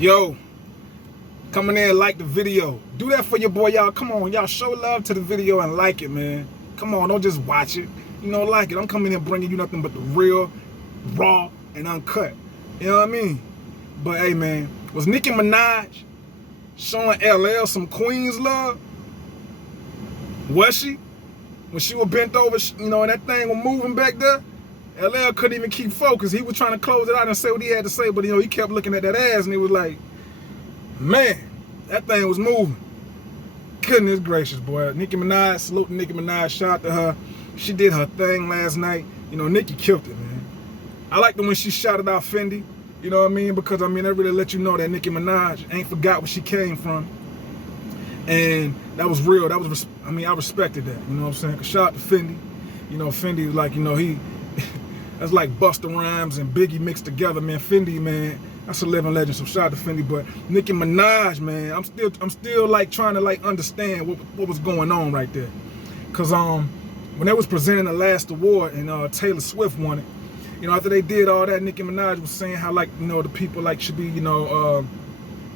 Yo, coming in, like the video. Do that for your boy, y'all. Come on, y'all. Show love to the video and like it, man. Come on, don't just watch it. Like it. I'm coming here bringing you nothing but the real, raw, and uncut. You know what I mean? But hey, man, was Nicki Minaj showing LL some Queens love? Was she? When she was bent over, and that thing was moving back there, LL couldn't even keep focused. He was trying to close it out and say what he had to say, but he kept looking at that ass and he was like, man, that thing was moving. Goodness gracious, boy. Nicki Minaj, salute to Nicki Minaj, shout out to her. She did her thing last night. Nicki killed it, man. I liked it when she shouted out Fendi, you know what I mean? Because, that really let you know that Nicki Minaj ain't forgot where she came from. And that was real. That was, I respected that, you know what I'm saying? 'Cause shout out to Fendi. Fendi was like, he, that's like Busta Rhymes and Biggie mixed together, man. Fendi, man, that's a living legend. So shout out to Fendi. But Nicki Minaj, man, I'm still like trying to like understand what was going on right there. 'Cause when they was presenting the last award and Taylor Swift won it, after they did all that, Nicki Minaj was saying how like the people like should be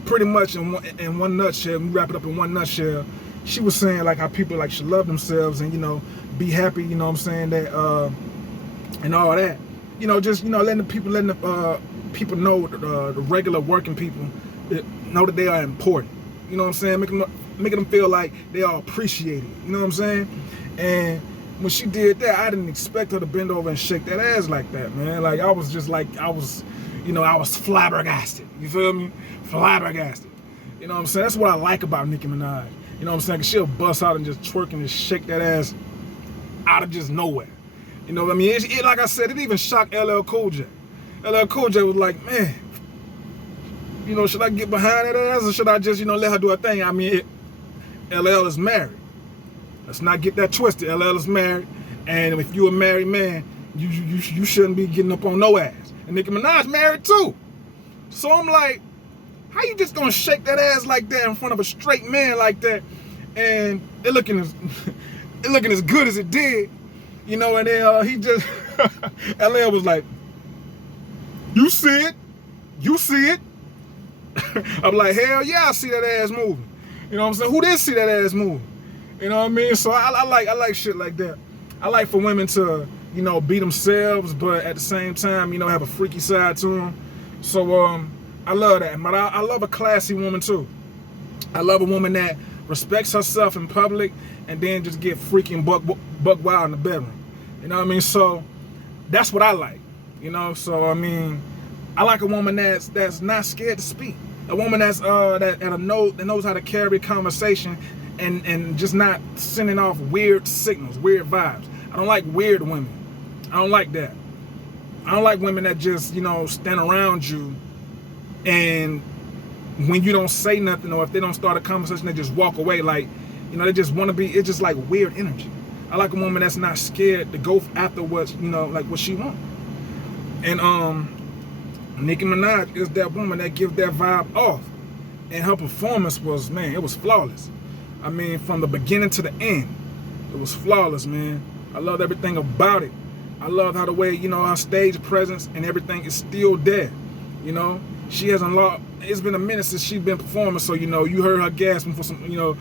pretty much in one nutshell. We wrap it up in one nutshell. She was saying like how people like should love themselves and be happy. You know what I'm saying, that and all that. Just letting the people know, the regular working people know that they are important. You know what I'm saying, making them feel like they are appreciated. You know what I'm saying? And when she did that, I didn't expect her to bend over and shake that ass like that, man. Like I was flabbergasted. You feel me? Flabbergasted. You know what I'm saying? That's what I like about Nicki Minaj. You know what I'm saying? 'Cause she'll bust out and just twerk and just shake that ass out of just nowhere. You know what I mean? Like I said, it even shocked LL Cool J. LL Cool J was like, man, should I get behind that ass or should I just, let her do her thing? I mean, LL is married. Let's not get that twisted. LL is married. And if you're a married man, you shouldn't be getting up on no ass. And Nicki Minaj married too. So I'm like, how you just gonna shake that ass like that in front of a straight man like that? And it looking as good as it did. And then he just, LL was like, you see it? You see it? I'm like, hell yeah, I see that ass moving. You know what I'm saying? Who didn't see that ass moving? You know what I mean? So I like shit like that. I like for women to, be themselves, but at the same time, have a freaky side to them. So I love that. But I love a classy woman too. I love a woman that respects herself in public and then just get freaking buck wild in the bedroom. You know what I mean? So that's what I like. So I like a woman that's not scared to speak. A woman that knows how to carry a conversation and just not sending off weird signals, weird vibes. I don't like weird women. I don't like that. I don't like women that just, stand around you and when you don't say nothing or if they don't start a conversation, they just walk away like, they just want to be, it's just like weird energy. I like a woman that's not scared to go after what, like what she wants. And Nicki Minaj is that woman that gives that vibe off. And her performance was, man, it was flawless. I mean, from the beginning to the end, it was flawless, man. I loved everything about it. I loved how the way, her stage presence and everything is still there. She hasn't lost. It's been a minute since she's been performing, so you heard her gasping for some,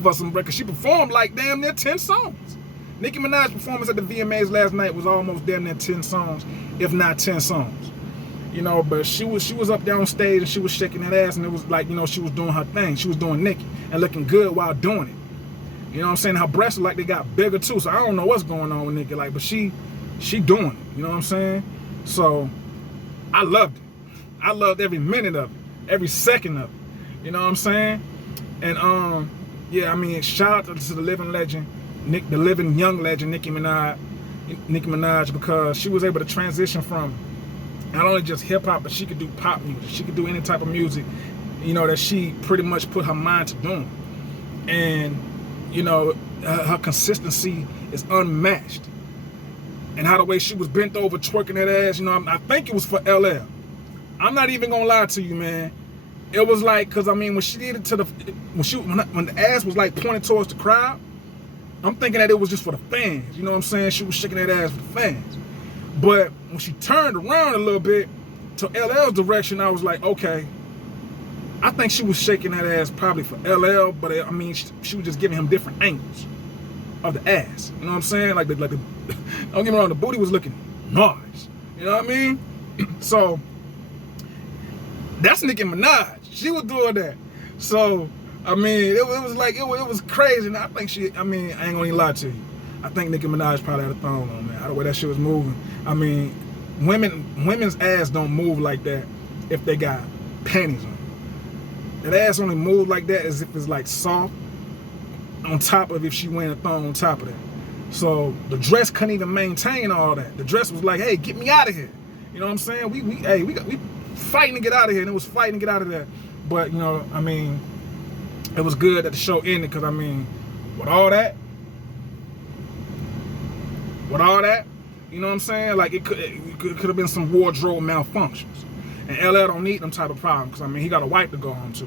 for some records. She performed like damn near 10 songs. Nicki Minaj's performance at the VMAs last night was almost damn near 10 songs, if not 10 songs. But she was up there on stage and she was shaking that ass and it was like, she was doing her thing. She was doing Nicki and looking good while doing it. You know what I'm saying? Her breasts like they got bigger too. So I don't know what's going on with Nicki, like, but she doing it. You know what I'm saying? So I loved it. I loved every minute of it, every second of it. You know what I'm saying? And yeah, shout out to the living legend, the living young legend, Nicki Minaj, because she was able to transition from not only just hip hop, but she could do pop music. She could do any type of music, that she pretty much put her mind to doing. And, her consistency is unmatched. And how the way she was bent over twerking that ass, I think it was for LL. I'm not even gonna lie to you, man. It was like, cause when she did it when the ass was like pointed towards the crowd, I'm thinking that it was just for the fans. You know what I'm saying? She was shaking that ass for the fans. But when she turned around a little bit to LL's direction, I was like, okay, I think she was shaking that ass probably for LL, but I mean, she was just giving him different angles of the ass. You know what I'm saying? Like the don't get me wrong, the booty was looking nice. You know what I mean? So that's Nicki Minaj. She was doing that. So I mean, it was like it was crazy. And I think I ain't gonna even lie to you. I think Nicki Minaj probably had a thong on, man. The way that shit was moving. I mean, women's ass don't move like that if they got panties on. That ass only move like that as if it's like soft on top of if she wearing a thong on top of that. So the dress couldn't even maintain all that. The dress was like, hey, get me out of here. You know what I'm saying? We fighting to get out of here, and it was fighting to get out of there. But you know, I mean, it was good that the show ended because I mean, with all that, you know what I'm saying? Like it could have been some wardrobe malfunctions. And LL don't need them type of problems because I mean he got a wife to go home to.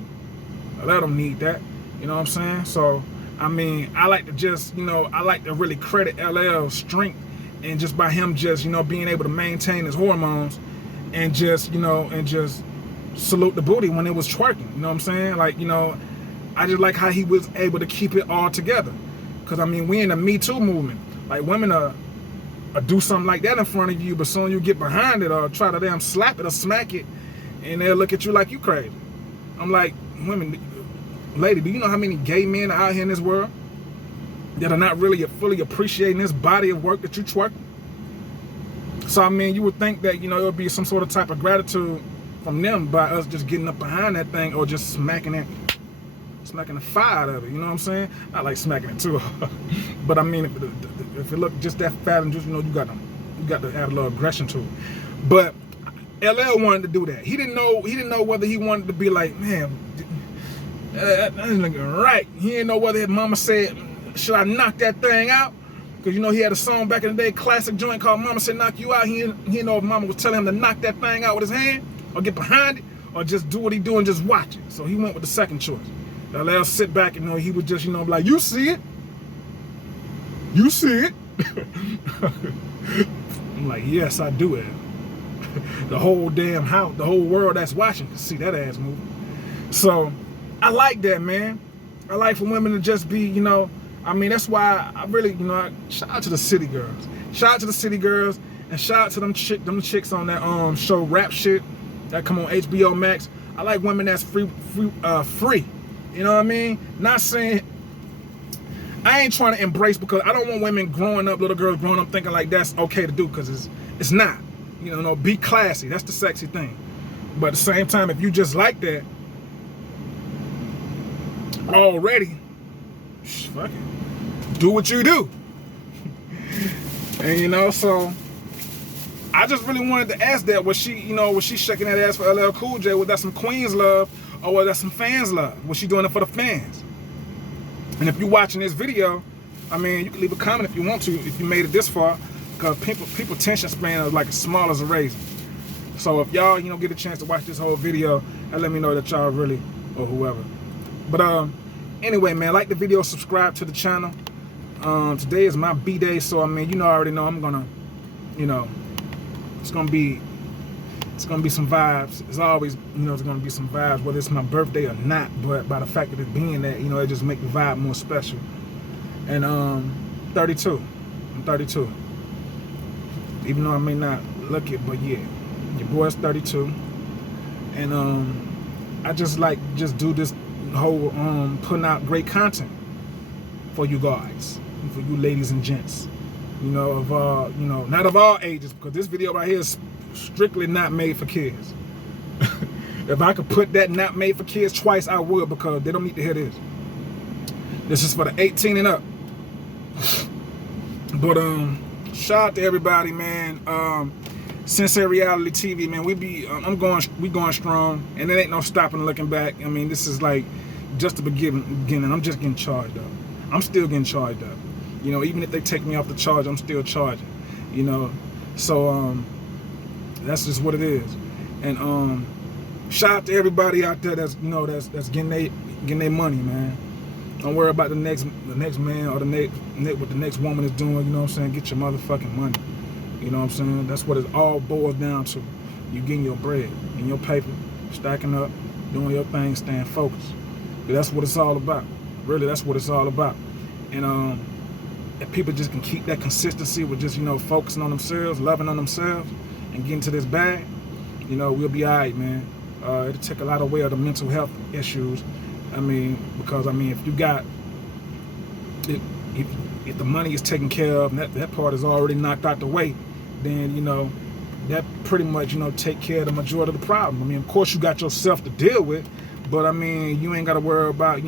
LL don't need that. You know what I'm saying? So I mean I like to just, you know, I like to really credit LL's strength and just by him just, you know, being able to maintain his hormones and just, you know, and just salute the booty when it was twerking. You know what I'm saying? Like, you know, I just like how he was able to keep it all together. Because I mean we in the Me Too movement. Like women are do something like that in front of you, but soon you get behind it or try to damn slap it or smack it, and they'll look at you like you crazy. I'm like, women, lady, do you know how many gay men are out here in this world that are not really fully appreciating this body of work that you twerking? So I mean, you would think that, you know, it would be some sort of type of gratitude from them by us just getting up behind that thing or just smacking the fire out of it, you know what I'm saying? Not like smacking it too hard. But I mean, if it look just that fat and just, you know, you got to add a little aggression to it. But LL wanted to do that. He didn't know whether he wanted to be like, man, that's looking right. He didn't know whether his mama said, should I knock that thing out? Because, you know, he had a song back in the day, classic joint called Mama Said Knock You Out. He didn't know if mama was telling him to knock that thing out with his hand or get behind it or just do what he do and just watch it. So he went with the second choice. LL sit back and, you know, he would just, you know, be like, you see it? You see it? I'm like, yes, I do it. The whole damn house, the whole world that's watching can see that ass moving. So I like that, man. I like for women to just be, you know, I mean, that's why I really, you know, shout out to the city girls. Shout out to the city girls and shout out to them chicks on that show Rap Shit that come on HBO Max. I like women that's free. You know what I mean? Not saying, I ain't trying to embrace, because I don't want women growing up, little girls growing up thinking like that's okay to do, because it's not. You know, be classy. That's the sexy thing. But at the same time, if you just like that already, fuck it. Do what you do. And you know, so I just really wanted to ask that. Was she, you know, was she shaking that ass for LL Cool J? Was that some Queens love? Or was that some fans love? Was she doing it for the fans? And if you're watching this video, I mean, you can leave a comment if you want to, if you made it this far, because people attention span is like as small as a razor. So if y'all, you know, get a chance to watch this whole video, and let me know that y'all really, or whoever. But anyway, man, like the video, subscribe to the channel. Today is my B-day, so I mean, you know, I already know I'm gonna, you know, it's gonna be some vibes. It's always, you know, it's gonna be some vibes, whether it's my birthday or not. But by the fact of it being that, you know, it just make the vibe more special. And 32. I'm 32. Even though I may not look it, but yeah, your boy's 32. And I just do this whole putting out great content for you guys, and for you ladies and gents. You know, of you know, not of all ages, because this video right here is strictly not made for kids. If I could put that not made for kids twice, I would, because they don't need to hear this. This is for the 18 and up. But shout out to everybody, man. Sensei Reality TV, man, we going strong, and there ain't no stopping looking back. I mean, this is like just the beginning. I'm just getting charged up. I'm still getting charged up. You know, even if they take me off the charge, I'm still charging. You know, so that's just what it is. And shout out to everybody out there that's, you know, that's getting their money, man. Don't worry about the next man or what the next woman is doing. You know what I'm saying? Get your motherfucking money. You know what I'm saying? That's what it all boils down to. You getting your bread and your paper, stacking up, doing your thing, staying focused. That's what it's all about. Really, that's what it's all about. And if people just can keep that consistency with just, focusing on themselves, loving on themselves, and getting to this bag, we'll be all right, man. It'll take a lot away of the mental health issues. Because if you got, if the money is taken care of, and that part is already knocked out the way, then, that pretty much, take care of the majority of the problem. Of course you got yourself to deal with, but you ain't got to worry about,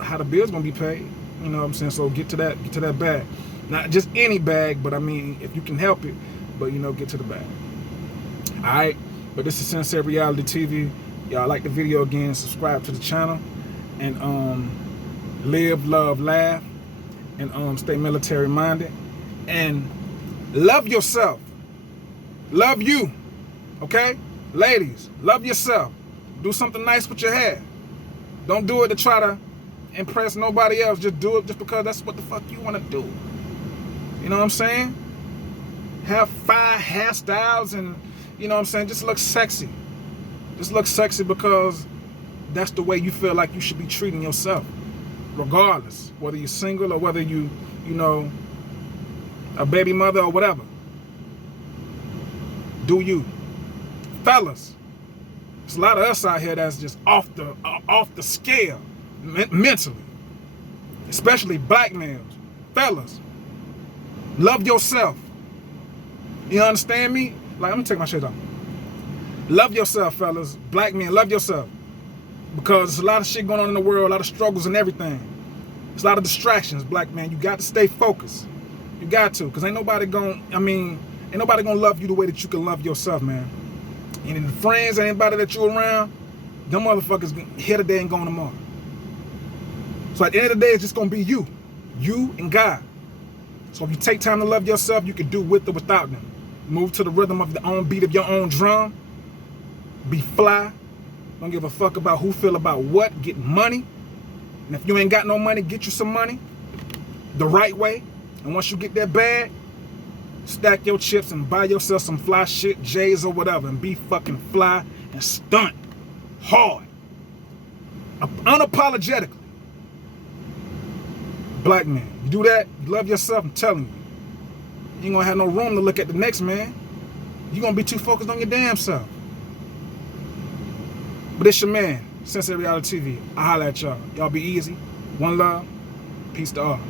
how the bill's gonna be paid. You know what I'm saying? So get to that bag. Not just any bag, but if you can help it, but get to the bag. Alright, but this is Sensei Reality TV. Y'all like the video again, subscribe to the channel, and live, love, laugh, and stay military minded, and love yourself. Love you. Okay? Ladies, love yourself. Do something nice with your hair. Don't do it to try to impress nobody else. Just do it just because that's what the fuck you want to do. You know what I'm saying? Have 5 hairstyles and, just look sexy. Just look sexy because that's the way you feel like you should be treating yourself. Regardless, whether you're single or whether you a baby mother or whatever. Do you. Fellas, there's a lot of us out here that's just off the scale mentally. Especially black males. Fellas, love yourself. You understand me? Like, I'm gonna take my shit off. Love yourself, fellas. Black men, love yourself. Because there's a lot of shit going on in the world, a lot of struggles and everything. There's a lot of distractions, black man. You got to stay focused. You got to, because ain't nobody gonna love you the way that you can love yourself, man. And the friends, anybody that you around, them motherfuckers here today and gone tomorrow. So at the end of the day, it's just gonna be you and God. So if you take time to love yourself, you can do with or without them. Move to the rhythm of the own beat of your own drum. Be fly. Don't give a fuck about who feel about what. Get money. And if you ain't got no money, get you some money the right way. And once you get that bag, stack your chips and buy yourself some fly shit, J's or whatever, and be fucking fly and stunt hard. Unapologetically. Black man, you do that, you love yourself, I'm telling you. You ain't gonna have no room to look at the next man. You're gonna be too focused on your damn self. But it's your man, Sensei Reality TV. I holla at y'all. Y'all be easy. One love. Peace to all.